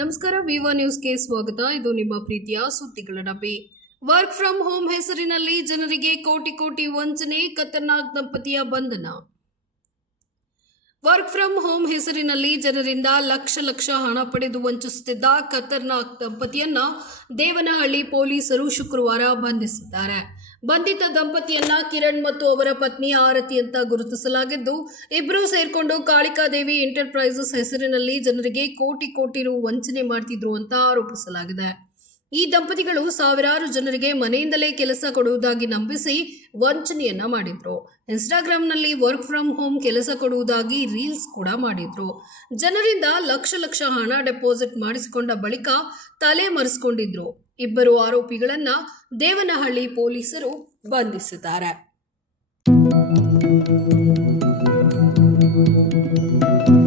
ನಮಸ್ಕಾರ, ವಿವಾ ನ್ಯೂಸ್ಗೆ ಸ್ವಾಗತ. ಇದು ನಿಮ್ಮ ಪ್ರೀತಿಯ ಸುದ್ದಿಗಳ ಡಬ್ಬಿ. ವರ್ಕ್ ಫ್ರಮ್ ಹೋಮ್ ಹೆಸರಿನಲ್ಲಿ ಜನರಿಗೆ ಕೋಟಿ ವಂಚನೆ, ಖತರ್ನಾಕ್ ದಂಪತಿಯ ಬಂಧನ. ವರ್ಕ್ ಫ್ರಮ್ ಹೋಮ್ ಹೆಸರಿನಲ್ಲಿ ಜನರಿಂದ ಲಕ್ಷ ಹಣ ಪಡೆದು ವಂಚಿಸುತ್ತಿದ್ದ ಖತರ್ನಾಕ್ ದಂಪತಿಯನ್ನ ದೇವನಹಳ್ಳಿ ಪೊಲೀಸರು ಶುಕ್ರವಾರ ಬಂಧಿಸಿದ್ದಾರೆ. ಬಂಧಿತ ದಂಪತಿಯನ್ನ ಕಿರಣ್ ಮತ್ತು ಅವರ ಪತ್ನಿ ಆರತಿ ಅಂತ ಗುರುತಿಸಲಾಗಿದ್ದು, ಇಬ್ಬರು ಸೇರ್ಕೊಂಡು ಕಾಳಿಕಾದೇವಿ ಎಂಟರ್ಪ್ರೈಸಸ್ ಹೆಸರಿನಲ್ಲಿ ಜನರಿಗೆ ಕೋಟಿ ರು ವಂಚನೆ ಮಾಡ್ತಿದ್ರು ಅಂತ ಆರೋಪಿಸಲಾಗಿದೆ. ಈ ದಂಪತಿಗಳು ಸಾವಿರಾರು ಜನರಿಗೆ ಮನೆಯಿಂದಲೇ ಕೆಲಸ ಕೊಡುವುದಾಗಿ ನಂಬಿಸಿ ವಂಚನೆಯನ್ನ ಮಾಡಿದ್ರು. ಇನ್ಸ್ಟಾಗ್ರಾಂನಲ್ಲಿ ವರ್ಕ್ ಫ್ರಮ್ ಹೋಮ್ ಕೆಲಸ ಕೊಡುವುದಾಗಿ ರೀಲ್ಸ್ ಕೂಡ ಮಾಡಿದ್ರು. ಜನರಿಂದ ಲಕ್ಷ ಹಣ ಡೆಪಾಸಿಟ್ ಮಾಡಿಸಿಕೊಂಡ ಬಳಿಕ ತಲೆ ಮರೆಸಿಕೊಂಡಿದ್ರು. ಇಬ್ಬರು ಆರೋಪಿಗಳನ್ನ ದೇವನಹಳ್ಳಿ ಪೊಲೀಸರು ಬಂಧಿಸಿದ್ದಾರೆ.